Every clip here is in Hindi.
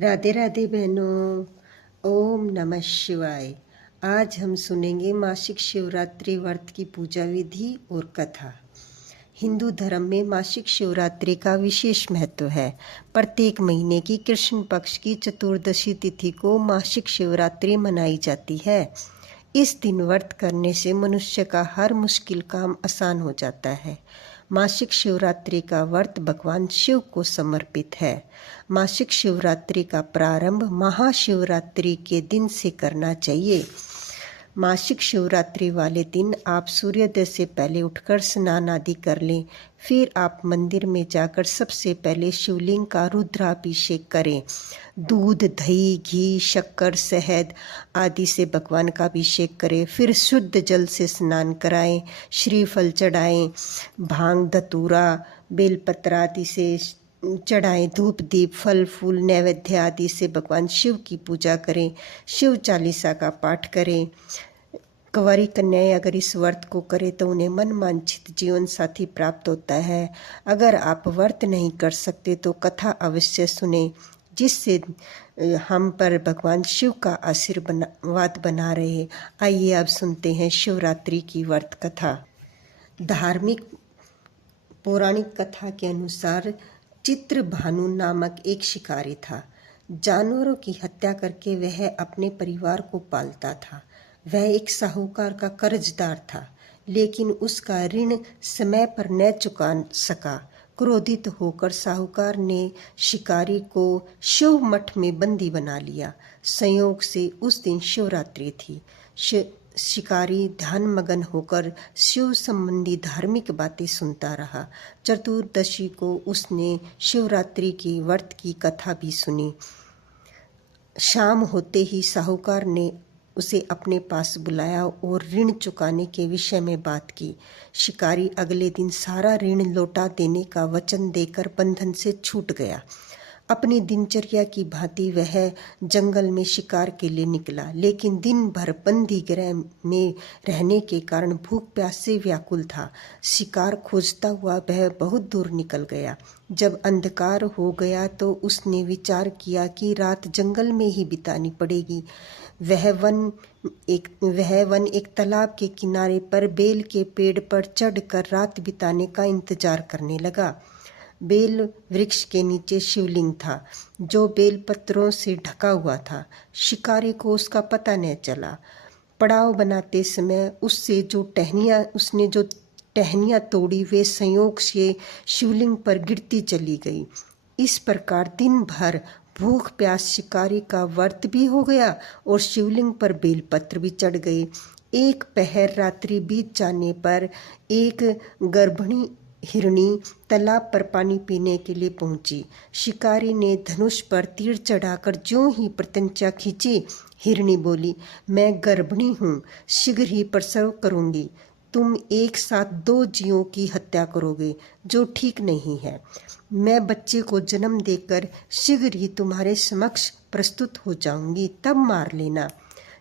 राधे राधे बहनों। ओम नमः शिवाय। आज हम सुनेंगे मासिक शिवरात्रि व्रत की पूजा विधि और कथा। हिंदू धर्म में मासिक शिवरात्रि का विशेष महत्व है। प्रत्येक महीने की कृष्ण पक्ष की चतुर्दशी तिथि को मासिक शिवरात्रि मनाई जाती है। इस दिन व्रत करने से मनुष्य का हर मुश्किल काम आसान हो जाता है। मासिक शिवरात्रि का व्रत भगवान शिव को समर्पित है। मासिक शिवरात्रि का प्रारंभ महाशिवरात्रि के दिन से करना चाहिए। मासिक शिवरात्रि वाले दिन आप सूर्योदय से पहले उठकर स्नान आदि कर लें। फिर आप मंदिर में जाकर सबसे पहले शिवलिंग का रुद्राभिषेक करें। दूध, दही, घी, शक्कर, शहद आदि से भगवान का अभिषेक करें। फिर शुद्ध जल से स्नान कराएं। श्रीफल चढ़ाएं। भांग, धतूरा, बेलपत्र आदि से चढ़ाएं। धूप, दीप, फल फूल, नैवेद्य आदि से भगवान शिव की पूजा करें। शिव चालीसा का पाठ करें। कुंवारी कन्याएं अगर इस व्रत को करें तो उन्हें मन वांछित जीवन साथी प्राप्त होता है। अगर आप व्रत नहीं कर सकते तो कथा अवश्य सुने, जिससे हम पर भगवान शिव का आशीर्वाद बना रहे। आइए अब सुनते हैं शिवरात्रि की व्रत कथा। धार्मिक पौराणिक कथा के अनुसार चित्रभानु नामक एक शिकारी था। जानवरों की हत्या करके वह अपने परिवार को पालता था। वह एक साहूकार का कर्जदार था, लेकिन उसका ऋण समय पर न चुका सका। क्रोधित होकर साहूकार ने शिकारी को शिव मठ में बंदी बना लिया। संयोग से उस दिन शिवरात्रि थी। शिकारी ध्यानमग्न होकर शिव संबंधी धार्मिक बातें सुनता रहा। चतुर्दशी को उसने शिवरात्रि की व्रत की कथा भी सुनी। शाम होते ही साहूकार ने उसे अपने पास बुलाया और ऋण चुकाने के विषय में बात की। शिकारी अगले दिन सारा ऋण लौटा देने का वचन देकर बंधन से छूट गया। अपनी दिनचर्या की भांति वह जंगल में शिकार के लिए निकला, लेकिन दिन भर बंदी गृह में रहने के कारण भूख प्यास से व्याकुल था। शिकार खोजता हुआ वह बहुत दूर निकल गया। जब अंधकार हो गया तो उसने विचार किया कि रात जंगल में ही बितानी पड़ेगी। वह वन एक तालाब के किनारे पर बेल के पेड़ पर चढ़कर रात बिताने का इंतजार करने लगा। बेल वृक्ष के नीचे शिवलिंग था, जो बेल पत्रों से ढका हुआ था। शिकारी को उसका पता न चला। पड़ाव बनाते समय उसने जो टहनियाँ तोड़ी वे संयोग से शिवलिंग पर गिरती चली गई। इस प्रकार दिन भर भूख प्यास शिकारी का व्रत भी हो गया और शिवलिंग पर बेलपत्र भी चढ़ गए। एक पहर रात्रि बीत जाने पर एक गर्भिणी हिरणी तालाब पर पानी पीने के लिए पहुंची। शिकारी ने धनुष पर तीर चढ़ाकर ज्यों ही प्रत्यंचा खींची, हिरणी बोली, मैं गर्भिणी हूँ, शीघ्र ही प्रसव करूंगी। तुम एक साथ 2 जीवों की हत्या करोगे, जो ठीक नहीं है। मैं बच्चे को जन्म देकर शीघ्र ही तुम्हारे समक्ष प्रस्तुत हो जाऊंगी, तब मार लेना।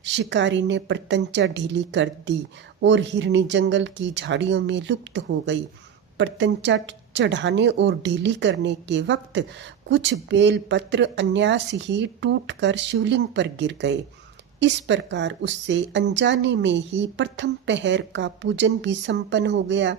शिकारी ने प्रत्यंचा ढीली कर दी और हिरणी जंगल की झाड़ियों में लुप्त हो गई। प्रत्यंचा चढ़ाने और ढीली करने के वक्त कुछ बेलपत्र अनायास ही टूटकर शिवलिंग पर गिर गए। इस प्रकार उससे अनजाने में ही प्रथम पहर का पूजन भी संपन्न हो गया।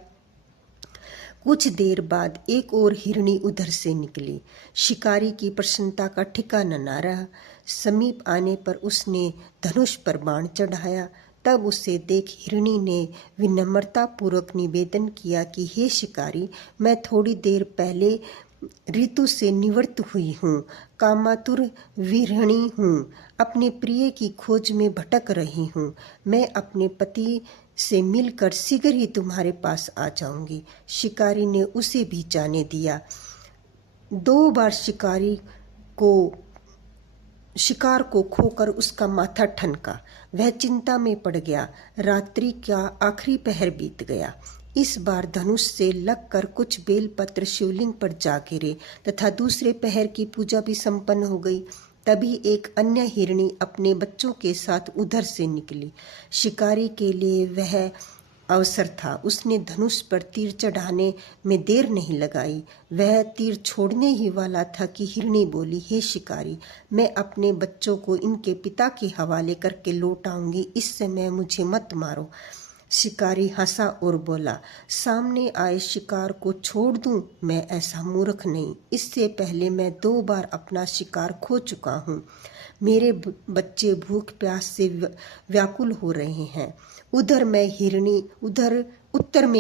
कुछ देर बाद एक और हिरणी उधर से निकली। शिकारी की प्रसन्नता का ठिकाना न रहा। समीप आने पर उसने धनुष पर बाण चढ़ाया। तब उसे देख हिरणी ने विनम्रता पूर्वक निवेदन किया कि हे शिकारी, मैं थोड़ी देर पहले ऋतु से निवृत्त हुई हूँ, कामातुर विरहिणी हूँ, अपने प्रिय की खोज में भटक रही हूँ। मैं अपने पति से मिलकर शीघ्र ही तुम्हारे पास आ जाऊंगी। शिकारी ने उसे भी जाने दिया। 2 बार शिकार को खोकर उसका माथा ठनका। वह चिंता में पड़ गया। रात्रि का आखिरी पहर बीत गया। इस बार धनुष से लगकर कुछ बेलपत्र शिवलिंग पर जा गिरे तथा दूसरे पहर की पूजा भी संपन्न हो गई। तभी एक अन्य हिरणी अपने बच्चों के साथ उधर से निकली। शिकारी के लिए वह अवसर था। उसने धनुष पर तीर चढ़ाने में देर नहीं लगाई। वह तीर छोड़ने ही वाला था कि हिरणी बोली, हे शिकारी, मैं अपने बच्चों को इनके पिता के हवाले करके लौट आऊंगी, इस समय मुझे मत मारो। शिकारी हंसा और बोला, सामने आए शिकार को छोड़ दूं? मैं ऐसा मूर्ख नहीं। इससे पहले मैं 2 बार अपना शिकार खो चुका हूँ। मेरे बच्चे भूख प्यास से व्याकुल हो रहे हैं। उत्तर में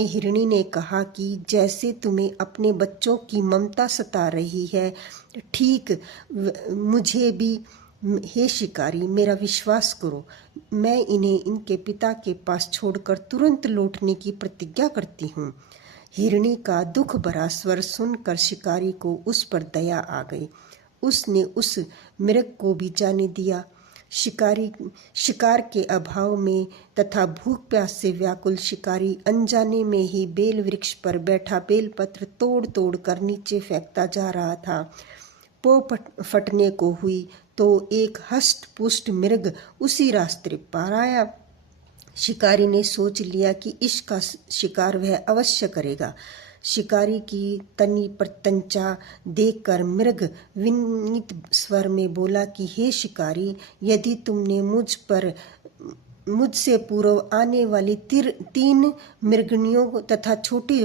हिरणी ने कहा कि जैसे तुम्हें अपने बच्चों की ममता सता रही है, ठीक मुझे भी। हे शिकारी, मेरा विश्वास करो, मैं इन्हें इनके पिता के पास छोड़कर तुरंत लौटने की प्रतिज्ञा करती हूँ। हिरणी का दुख भरा स्वर सुनकर शिकारी को उस पर दया आ गई। उसने उस मृग को भी जाने दिया। शिकार के अभाव में तथा भूख प्यास से व्याकुल शिकारी अनजाने में ही बेल वृक्ष पर बैठा बेलपत्र तोड़ तोड़ कर नीचे फेंकता जा रहा था। पो फटने को हुई तो एक हष्ट पुष्ट मृग उसी रास्ते पार आया। शिकारी ने सोच लिया कि इसका शिकार वह अवश्य करेगा। शिकारी की तनी प्रत्यंचा देखकर मृग विनीत स्वर में बोला कि हे शिकारी, यदि तुमने मुझसे पूर्व आने वाली 3 मृगणियों तथा छोटे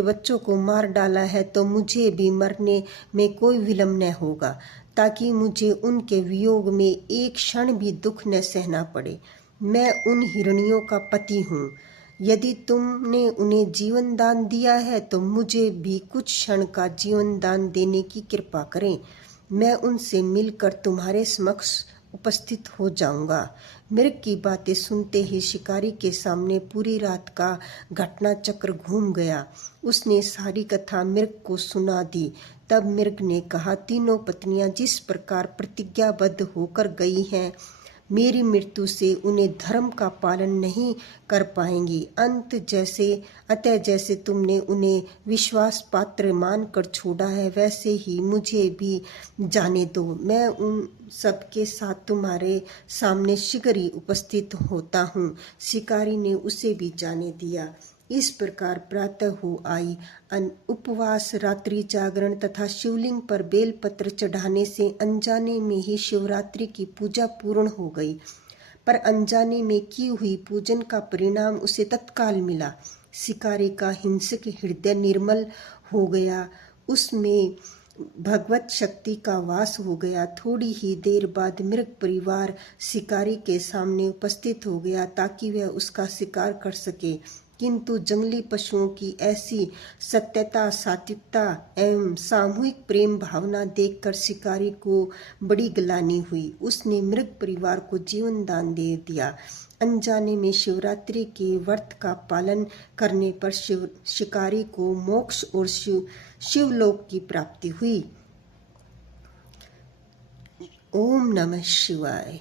बच्चों को मार डाला है तो मुझे भी मरने में कोई विलम्ब न होगा, ताकि मुझे उनके वियोग में एक क्षण भी दुख न सहना पड़े। मैं उन हिरणियों का पति हूँ। यदि तुमने उन्हें जीवन दान दिया है तो मुझे भी कुछ क्षण का जीवन दान देने की कृपा करें। मैं उनसे मिलकर तुम्हारे समक्ष उपस्थित हो जाऊंगा। मृग की बातें सुनते ही शिकारी के सामने पूरी रात का घटना चक्र घूम गया। उसने सारी कथा मृग को सुना दी। तब मृग ने कहा, तीनों पत्नियां जिस प्रकार प्रतिज्ञाबद्ध होकर गई हैं, मेरी मृत्यु से उन्हें धर्म का पालन नहीं कर पाएंगी। अतः जैसे तुमने उन्हें विश्वास पात्र मानकर छोड़ा है, वैसे ही मुझे भी जाने दो। मैं उन सबके साथ तुम्हारे सामने शीघ्र ही उपस्थित होता हूँ। शिकारी ने उसे भी जाने दिया। इस प्रकार प्रातः हो आई। उपवास, रात्रि जागरण तथा शिवलिंग पर बेलपत्र चढ़ाने से अनजाने में ही शिवरात्रि की पूजा पूर्ण हो गई। पर अनजाने में की हुई पूजन का परिणाम उसे तत्काल मिला। शिकारी का हिंसक हृदय निर्मल हो गया, उसमें भगवत शक्ति का वास हो गया। थोड़ी ही देर बाद मृग परिवार शिकारी के सामने उपस्थित हो गया ताकि वह उसका शिकार कर सके, किंतु जंगली पशुओं की ऐसी सत्यता, सात्विकता एवं सामूहिक प्रेम भावना देखकर शिकारी को बड़ी ग्लानि हुई। उसने मृग परिवार को जीवन दान दे दिया। अनजाने में शिवरात्रि के व्रत का पालन करने पर शिकारी को मोक्ष और शिवलोक की प्राप्ति हुई। ओम नमः शिवाय।